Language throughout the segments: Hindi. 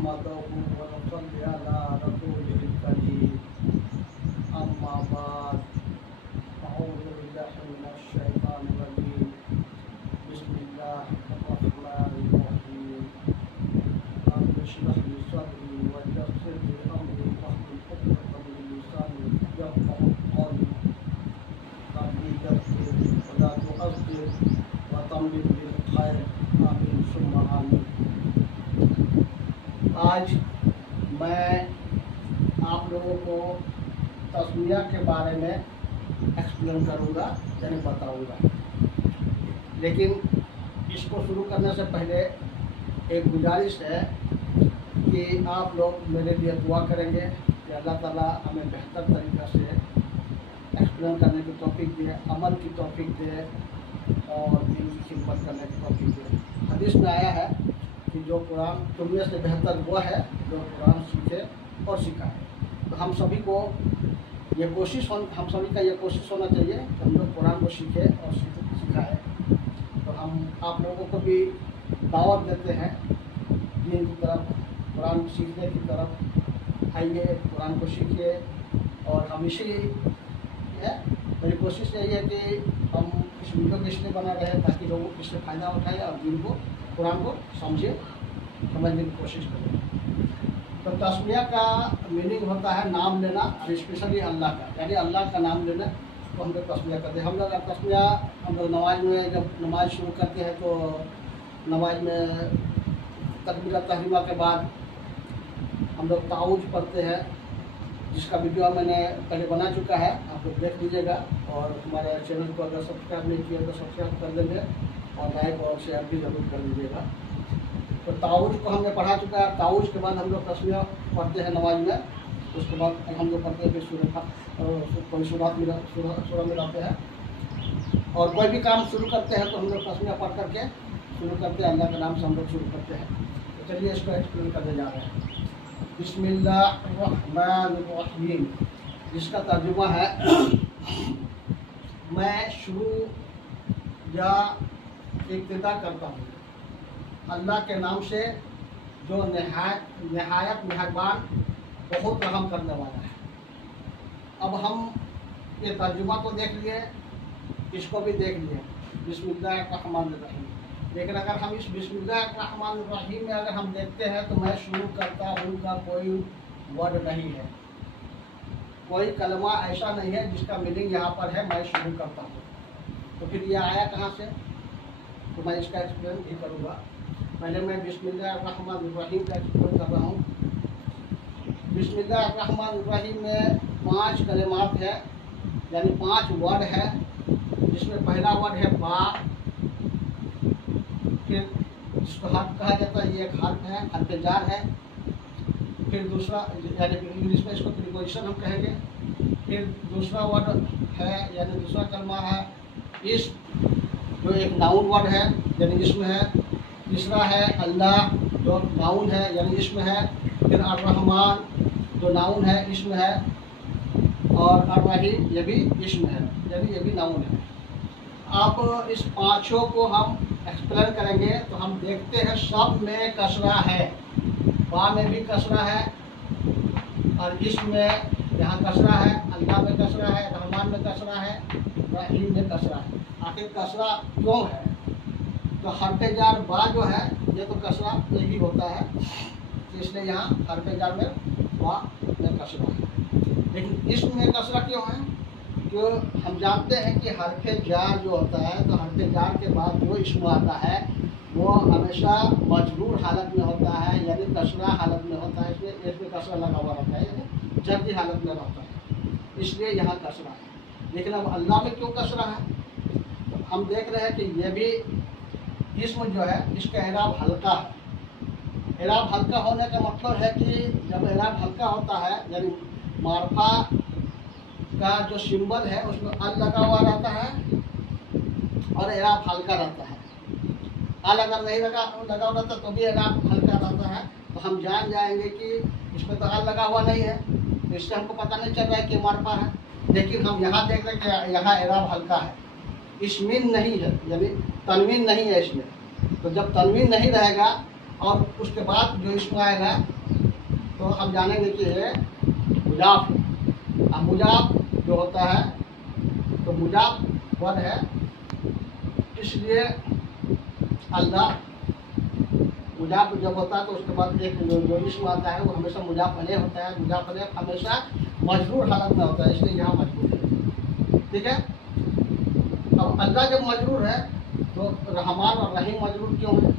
नहमदुहु व नसल्ली अला रसूलिल करीम। अम्मा बाद, अऊज़ु बिल्लाहि मिनश शैतानिर रजीम। बिस्मिल्लाहिर रहमानिर रहीम। रब्बि इश्रह ली सदरी व यस्सिर ली अमरी वाहलुल उक़दतम मिन लिसानी यफ़क़हू क़ौली। रब्बी यस्सिर व ला तुअस्सिर व तम्मिम बिल खैर। आमीन सुम्मा आमीन। आज मैं आप लोगों को तस्मिया के बारे में एक्सप्लेन करूँगा, यानी बताऊँगा। लेकिन इसको शुरू करने से पहले एक गुजारिश है कि आप लोग मेरे लिए दुआ करेंगे कि अल्लाह ताला हमें बेहतर तरीक़ा से एक्सप्लेन करने की तौफीक दे, अमल की तौफीक दे और दीन की खिदमत करने की तौफीक दे। हदीस में आया है कि जो कुरान तुमने से बेहतर वो है जो कुरान सीखे और सिखाए। तो हम सभी को ये हम सभी का ये कोशिश होना चाहिए कि हम लोग कुरान को सीखे और सिखाए। तो हम आप लोगों को भी दावत देते हैं दीन की तरफ, कुरान सीखने की तरफ। आइए कुरान को सीखिए। और हमेशा यही है, मेरी कोशिश यही है कि हम इस वीडियो को इसलिए बना रहे हैं ताकि लोग इससे फ़ायदा उठाएं और दीन को, कुरान को समझने की कोशिश करें। तो तस्मिया का मीनिंग होता है नाम लेना, और स्पेशली अल्लाह का, यानी अल्लाह का नाम लेना तो हम लोग तस्मिया करते हैं। हम लोग तस्मिया हम लोग नमाज में जब नमाज शुरू करते हैं तो नमाज में तकबीरत तहरीमा के बाद हम लोग ताऊज पढ़ते हैं, जिसका वीडियो मैंने पहले बना चुका है, आप लोग देख लीजिएगा। और हमारे चैनल को अगर सब्सक्राइब नहीं किया तो सब्सक्राइब कर देंगे और लाइक और शेयर भी जरूर कर दीजिएगा। तो ताऊज को हमने पढ़ा चुका है। ताऊज के बाद हम लोग तस्मिया पढ़ते हैं नमाज में। उसके बाद हम लोग पढ़ते हैं कि कोई सूरत मिलाते हैं और कोई भी काम शुरू करते हैं तो हम लोग तस्मिया पढ़ करके शुरू करते हैं। अल्लाह के नाम से हम लोग शुरू करते हैं। तो चलिए इसको एक्सप्लेन करने जा रहे हैं। बिस्मिल्लाहिर्रहमानिर्रहीम, जिसका तर्जुमा है मैं शुरू या इब्तिदा करता हूँ अल्लाह के नाम से जो नहायत मेहरबान बहुत रहम करने वाला है। अब हम ये तर्जुमा को देख लिए, इसको भी देख लिए, बिस्मिल्लाहिर्रहमानिर्रहीम। लेकिन अगर हम इस बिस्मिल्लाहिर्रहमानिर्रहीम में अगर हम देखते हैं तो मैं शुरू करता हूँ का कोई वर्ड नहीं है, कोई कलमा ऐसा नहीं है जिसका मीनिंग यहाँ पर है मैं शुरू करता हूँ। तो फिर ये आया कहाँ से, तो मैं इसका एक्सप्लेन भी करूँगा। पहले मैं बिस्मिल्लाहिर्रहमानिर्रहीम का एक्सप्लेन कर रहा हूँ। बिस्मिल्लाहिर्रहमानिर्रहीम में 5 कलिमात है, यानी 5 वर्ड है, जिसमें पहला वर्ड है बा, फिर जिसको हर्फ कहा जाता है, ये एक हर्फ है, हर्फ जार है। फिर दूसरा, यानी इंग्लिश में इसको प्रीपोजिशन हम कहेंगे। फिर दूसरा वर्ड है, यानी दूसरा कलमा है इस्म, जो एक नाउन वर्ड है यानी इसम है। तीसरा है अल्लाह, जो नाउन है यानी इसम है। फिर अर्रहमान, जो नाउन है इसम है। और अर्रहीम, ये भी इसम है, यानी ये भी नाउन है। अब इस पाँचों को हम एक्सप्लेन करेंगे तो हम देखते हैं सब में कसरा है। बा में भी कसरा है और इसम में यहाँ कसरा है, अल्लाह में कसरा है, रहमान में कसरा है, रहीम में कसरा है। आखिर कसरा क्यों है? तो हर्फ जार बा जो है ये तो कसरा यही होता है, तो इसलिए यहाँ हर्फ जार में बा में कसरा है। लेकिन इसम में कसरा क्यों है? जो हम जानते हैं कि हर्फ जार जो होता है, तो हर्फ जार के बाद जो इसम आता है वो हमेशा मजरूर हालत में होता है, यानी कसरा हालत में होता है। इसलिए इसमें कसरा लगा हुआ रहता है, यानी जल्दी हालत में रहता है, इसलिए यहाँ कसरा है। लेकिन अब अल्लाह में क्यों कसरा है? तो हम देख रहे हैं कि ये भी इसम जो है इसका एराब हल्का है। एराब हल्का होने का मतलब है कि जब एराब हल्का होता है, यानी मारफा का जो सिंबल है उसमें अल लगा हुआ रहता है और एराब हल्का रहता है। अल अगर नहीं लगा हुआ रहता तो भी एराब हल्का रहता है। तो हम जान जाएंगे कि इसमें तो अल लगा हुआ नहीं है, तो इससे हमको पता नहीं चल रहा है कि मारफा है। लेकिन हम यहाँ देख रहे हैं कि यहाँ एराब हल्का है, इसमीन नहीं है, यानी तनवीन नहीं है इसमें। तो जब तनवीन नहीं रहेगा और उसके बाद जो इसमें आएगा तो हम जानेंगे कि ये मुजाफ है। अब मुजाफ जो होता है तो मुजाफ वन है, इसलिए अल्लाह मुजाफ जब होता है तो उसके बाद एक जो इसम आता है वो हमेशा मुजाफ अलैह होता है। मुजाफ अलैह हमेशा मजरूर हालत में होता है, इसलिए यहाँ मजरूर है। ठीक है, अब अल्लाह जब मजरूर है तो रहमान और रहीम मजरूर क्यों है?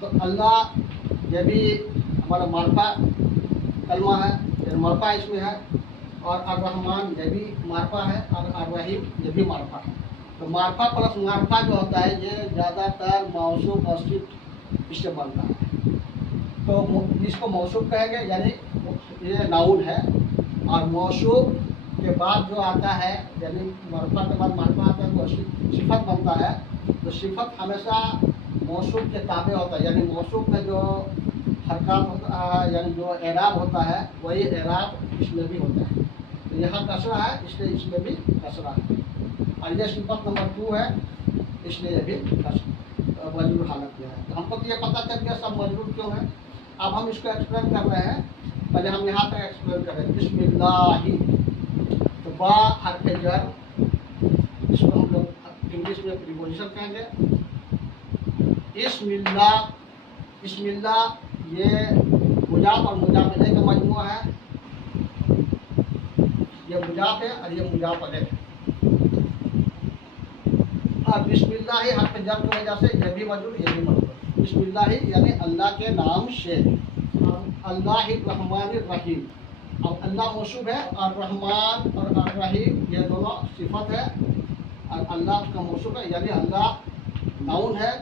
तो अल्लाह ये भी हमारा मार्फा कलमा है, ये मार्फा इसमें है, और अर्रहमान ये भी मार्फा है, और अर्रहीम ये भी मार्फा है। तो मार्फा प्लस मार्फा जो होता है ये ज़्यादातर मौसूफ और सिफ्त इससे बनता है। तो इसको मौसूफ कहेंगे, यानी ये नाउन है, और मौसूफ के बाद जो आता है यानी मार्फा के बाद मार्फा आता है तो सिफत बनता है। तो सिफत हमेशा मौसूफ के ताबे होता है, यानी मौसूफ में जो हरकत होता है यानी जो एराब होता है वही एराब इसमें भी होता है। तो यहाँ कसरा है इसलिए इसमें भी कसरा है, और ये सिफत नंबर 2 है इसलिए ये भी मजरूर हालत में है। तो हमको तो ये पता चल गया सब मजरूर क्यों है। अब हम इसको एक्सप्लेन कर रहे हैं, पहले हम यहाँ तक एक्सप्लेन कर रहे हैं। बिस्मिल्लाही, तो बा हर्फ जर, इसको हम लोग इंग्लिश में प्रीपोजिशन कहेंगे। इस्मिल्लाह, इस्मिल्लाह ये मुजाफ और मुजाफ अलैह का मजमूआ है, ये मुजाफ है और ये मुजाफ अलैह है। और बिस्मिल्लाह ही हर्फ जर की वजह से ये भी मजरूर ये भी मजरूर। बिस्मिल्लाह यानी अल्लाह के नाम से, अल्लाह रहमान रहीम। अब अल्लाह मौसूफ है और रहमान और रहीम ये दोनों सिफत है, और अल्लाह उसका मौसूफ है यानी अल्लाह नाउन है।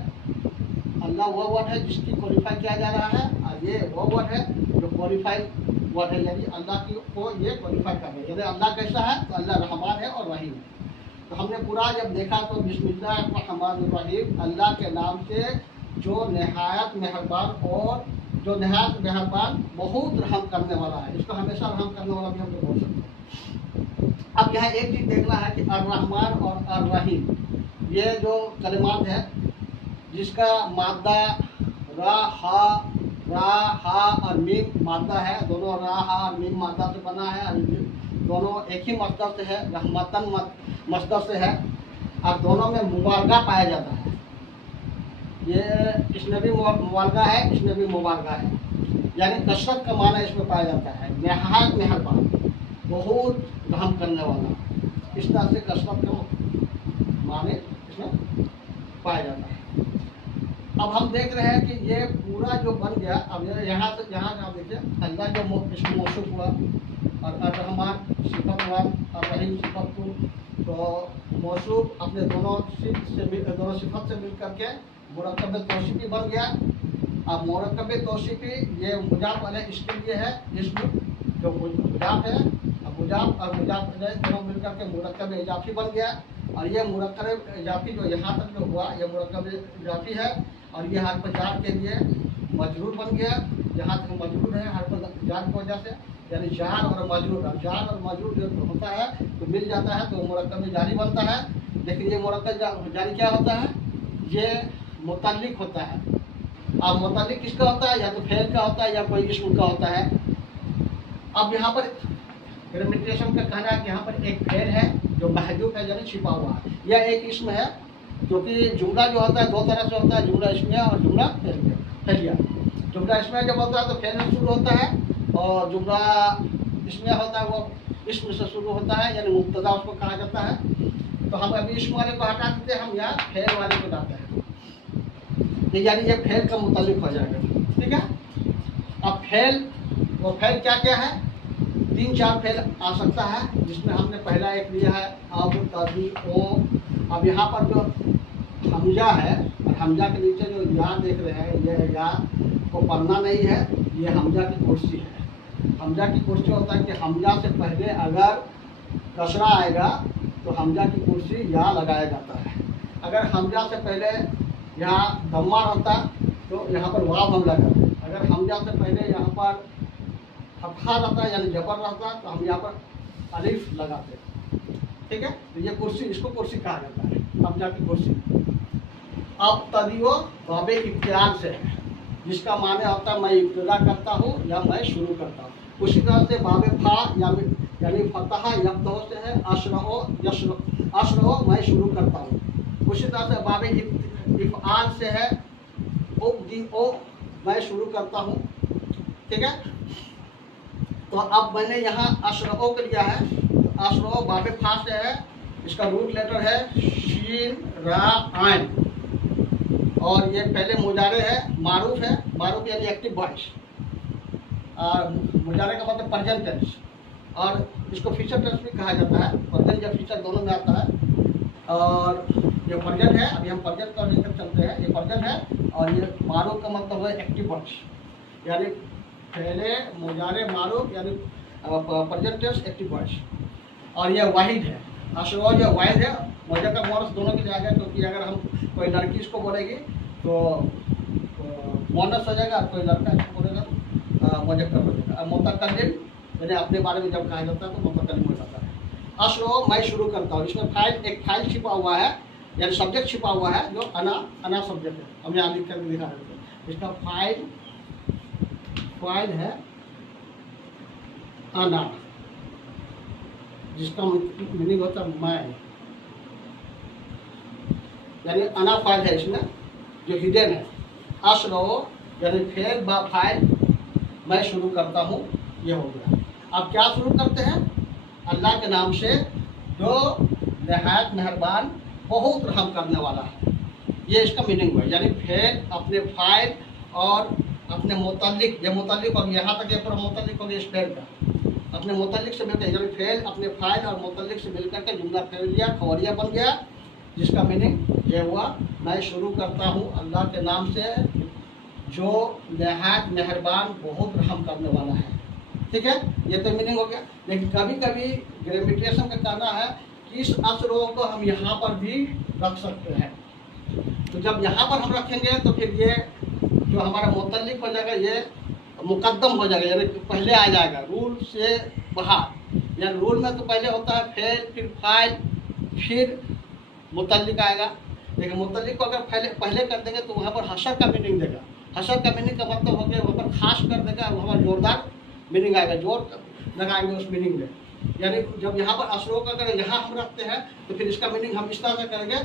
अल्लाह वो वर्ड है जिसकी क्वालिफाई किया जा रहा है, और ये वो वर्ड है जो क्वालिफाई वर्ड है, यानी अल्लाह की को ये क्वालिफाई कर रहे हैं। यदि अल्लाह कैसा है तो अल्लाह रहमान है और रहीम है। तो हमने पूरा जब देखा तो बिस्मिल्लाहिर्रहमानिर्रहीम अल्लाह के नाम से जो नहायत मेहरबान और जो नहायत मेहरबान बहुत रहम करने वाला है। इसको हमेशा रहम करने वाला भी हम लोग बोल सकते हैं। अब यहाँ एक चीज़ देखना है कि अर्रहमान और अर्रहीम ये जो कलिमात है जिसका मादा रा हा और मीम मादा है, दोनों रा हा और मीम मादा से बना है, और दोनों एक ही मस्दर से है, रहमतन मस्दर से है, और दोनों में मुबालगा पाया जाता है। ये इसमें भी मुबालगा है, इसमें भी मुबालगा है, यानी कसरत का माना इसमें पाया जाता है। नहायत मेहरबान बहुत रहम करने वाला, इस तरह से कसरत का माने इसमें पाया जाता है। अब हम देख रहे हैं कि ये पूरा जो बन गया, अब यहाँ से यहाँ आप देखिए अल्लाह जो इसमें मौसूफ हुआ और अर्रहमान सिफत हुआ और रहीम सिफत को, तो मौसूफ अपने दोनों सिफत से मिल करके मुरक्कब तौसीफी बन गया। अब मुरक्कब तौसीफी ये मुजाफ अलैह इसके लिए है, इसमें जो मुजाफ है, अब मुजाफ और मुजाफ अलैह दोनों मिल करके मुरक्कब इजाफी बन गया। और ये मुरक्कब इजाफी जो यहाँ तक जो हुआ ये मुरक्कब इजाफी है, और ये हर्फ जार के लिए मजरूर बन गया। यहाँ तक मजरूर है हर्फ जार की वजह से, यानी जार और मजरूर। अब जार और मजरूर जो होता है तो मिल जाता है तो मुरक्कब जारी बनता है। लेकिन ये मुरक्कब जारी क्या होता है, ये मुतल्लिक होता है। अब मुतल्लिक किसका होता है, या तो फेल का होता है या कोई इस्म का होता है। अब यहाँ पर ग्रामेटिएशन का कहना है कि यहाँ पर एक फेल है जो महजूब है यानी छिपा हुआ है, या एक इस्म है, क्योंकि जुमला जो होता है दो तरह से होता है, जुमला इसमिया और जुमला फेलिया। जुमला इसमिया जब होता है तो फेल से शुरू होता है, और जुमला इसमिया होता है वो इस्म से शुरू होता है, यानी मुब्तदा उसको कहा जाता है। तो हम अभी इस्म वाले को हटा देते हैं, हम यहाँ फेल वाले को लाते हैं, यानी ये फेल का मुतालिक हो जाएगा। ठीक है, अब फेल, वो फेल क्या क्या है, 3-4 फेल आ सकता है, जिसमें हमने पहला एक लिया है अब तभी ओ। अब यहाँ पर जो हमजा है और हमजा के नीचे जो या देख रहे हैं, ये या को पढ़ना नहीं है, ये हमजा की कुर्सी है। हमजा की कुर्सी होता है कि हमजा से पहले अगर कसरा आएगा तो हमजा की कुर्सी या लगाया जाता है। अगर हमजा से पहले यहाँ दम्मा रहता तो यहाँ पर वाव हम लगाते। अगर हमजा से पहले यहाँ पर फतहा रहता है यानी जबर रहता तो हम यहाँ पर अलिफ लगाते। ठीक है, तो ये कुर्सी, इसको कुर्सी कहा जाता है, हमजा की कुर्सी। अब तदियो बाबे इख्तियार से है, जिसका माने होता है मैं इब्तिदा करता हूँ या मैं शुरू करता हूँ। उसी तरह से बाबे फा यानी फतहा यफ्तह से है अशरहो मैं शुरू करता हूँ। उसी तरह से बाबे इफ़आल से है ओ मैं शुरू करता हूँ। ठीक है, तो अब मैंने यहाँ अशरहो को लिया है। अशरहो बाबे फा से है, इसका रूट लेटर है शीन रा आइन, और ये पहले मुजारे है, मारूफ है। मारूफ यानी एक्टिव वॉइस, और मुजारे का मतलब प्रेजेंट टेंस, और इसको फ्यूचर टेंस भी कहा जाता है। प्रेजेंट या फ्यूचर दोनों में आता है। और ये प्रेजेंट है, अभी हम प्रेजेंट का लेकर चलते हैं। ये प्रेजेंट है, और ये मारूफ का मतलब है एक्टिव वॉइस, यानी पहले मुजारे मारूफ यानी प्रेजेंट टेंस एक्टिव वॉइस। और ये वाहिद है, अशरहो ये वाहिद है। मुज़क्कर मुअन्नस दोनों के लिए आ गया, क्योंकि अगर हम कोई लड़की इसको बोलेगी तो मुअन्नस हो जाएगा, कोई लड़का इसको बोलेगा मुज़क्कर हो जाएगा। मुतकल्लिम यानी अपने बारे में जब कहा जाता है तो मुतकल्लिम हो जाता है। अशरहो मैं शुरू करता हूँ। इसमें एक फाइल छिपा हुआ है, यानी सब्जेक्ट छिपा हुआ है, जो अना सब्जेक्ट है। हम यहाँ लिख कर दिखा देते हैं। इसका फाइल है अना, जिसका मीनिंग होता है मैं, यानी अना फाइल है इसमें जो हिडन है। अशरहो यानी फेल बा फाइल मैं शुरू करता हूँ, ये हो गया। अब क्या शुरू करते हैं? अल्लाह के नाम से जो नहायत मेहरबान बहुत रहम करने वाला है। ये इसका मीनिंग हुआ, यानी फेल अपने फाइल और अपने मुतल्लिक, ये मुतल्लिक और यहाँ तक ये पूरा मुतल्लिक हो गया इस फेल का, अपने मुतल्लिक से मिलकर, यानी फेल अपने फाइल और मुतल्लिक से मिलकर के जुमला फेल दिया, खबरिया बन गया, जिसका मीनिंग ये हुआ मैं शुरू करता हूँ अल्लाह के नाम से जो नहायत मेहरबान बहुत रहम करने वाला है। ठीक है, ये तो मीनिंग हो गया। लेकिन कभी कभी ग्रामेटिएशन का कहना है कि इस अशरहो को हम यहाँ पर भी रख सकते हैं। तो जब यहाँ पर हम रखेंगे तो फिर ये जो हमारा मुतल्लिक हो जाएगा ये मुकद्दम हो जाएगा, यानी पहले आ जाएगा रूल से बाहर। यानी रूल में तो पहले होता है फेल, फिर फाइल, फिर मुतल्लिक आएगा। लेकिन मुतल्लिक को अगर पहले कर देंगे तो वहाँ पर हशर का मीनिंग देगा। हशर का मीनिंग का मतलब हो गया वहाँ पर खास कर देगा, वहाँ पर जोरदार मीनिंग आएगा, जोर लगाएंगे उस मीनिंग में। यानी जब यहाँ पर अशरहो का अगर यहाँ हम रखते हैं तो फिर इसका मीनिंग हम इस तरह से करेंगे,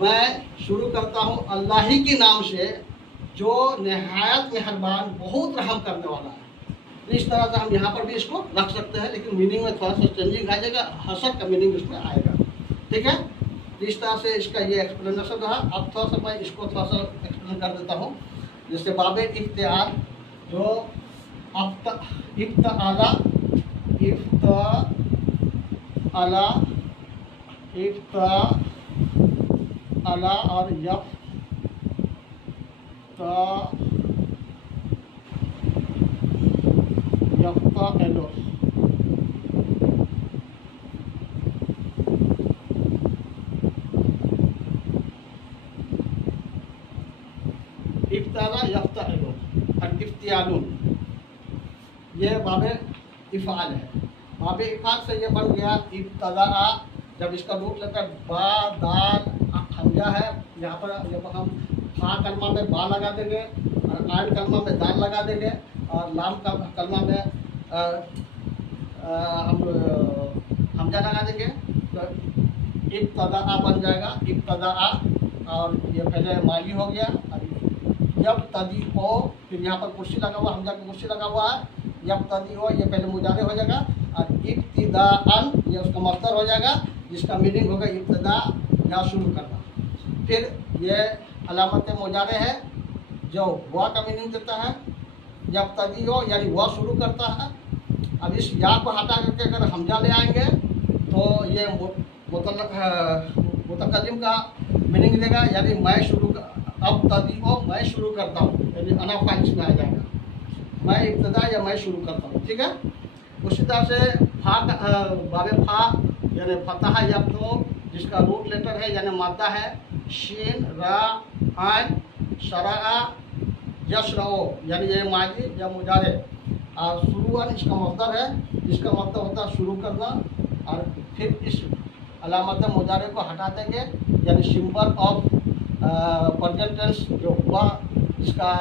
मैं शुरू करता हूँ अल्लाह ही के नाम से जो नहायत मेहरबान बहुत रहम करने वाला है। इस तरह से हम यहाँ पर भी इसको रख सकते हैं, लेकिन मीनिंग में थोड़ा सा चेंजिंग आ जाएगा, हसर का मीनिंग इसमें आएगा। ठीक है, इस तरह से इसका ये एक्सप्लेनेशन रहा। अब थोड़ा सा मैं इसको थोड़ा सा एक्सप्लेन कर देता हूँ। जैसे बाबे इफ्तियार जो इफ्ताला और यफ्ताएलो, इफ्ताला यफ्ताएलो और इफ्तियालुन, ये बाबे इफ़ाल है। बाबे इफ़ाल से ये बन गया इब्तदा। जब इसका रूप लेकर बा दाल हमजा है, यहाँ पर जब हम फा कलमा में बा लगा देंगे और आन कलमा में दाल लगा देंगे और लाम कलमा में हम हमजा लगा देंगे तो इब्तदा बन जाएगा। इब्तदा और ये पहले माली हो गया। जब तदी हो, फिर यहाँ पर कुर्सी लगा हुआ, हमजा की कुर्सी लगा हुआ है। जब तदी हो ये पहले मुजारे हो जाएगा, और इब्तिदाअन ये उसका मस्दर हो जाएगा, जिसका मीनिंग होगा इब्तिदा या शुरू करना। फिर ये अलामत मुजारे है जो वह का मीनिंग देता है। जब तदी हो यानी वह शुरू करता है। अब इस या को हटा करके अगर हमजा ले आएंगे तो ये मुतकल्लिम का मीनिंग देगा, यानी मैं शुरू अब तदी हो मैं शुरू करता हूँ, यानी अना फाइल में आ जाएगा, मैं इब्तिदा या मैं शुरू करता हूँ। ठीक है, उसी तरह से फा बाबे फा यानी फतहा या तो जिसका रूट लेटर है यानी मादा है, शीन रा आन शरा यशरओ यानी ये माजी या मुजारे, और शुरुआन इसका मस्दर है, जिसका मतलब होता है शुरू करना। और फिर इस अलामत मुजारे को हटा देंगे, यानी सिंबल ऑफ प्रेजेंट टेंस जो हुआ इसका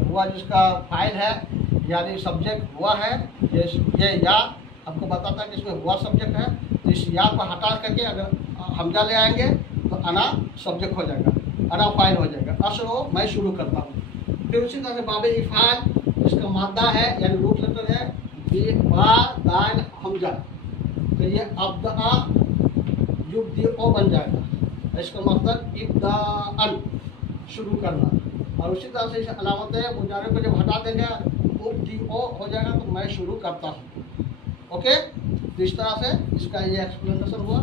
हुआ जिसका फाइल है यानी सब्जेक्ट हुआ है, ये या आपको बताता है कि इसमें हुआ सब्जेक्ट है, तो इस या को हटा करके अगर हमजा ले आएंगे तो अना सब्जेक्ट हो जाएगा, अना फाइल हो जाएगा। असरो मैं शुरू करता हूँ। फिर उसी तरह से बाबे इफ़ाल इसका मादा है यानी रूट लेटर है बा दाल हमजा, तो ये अब्दा युब्दिओ बन जाएगा। इसका मतलब इब्दाअन शुरू करना। और उसी तरह से इस अलामत मुजारे को जब हटा देंगे उब्दिओ हो जाएगा तो मैं शुरू करता हूँ। ओके, तो इस तरह से इसका ये एक्सप्लेनेशन हुआ।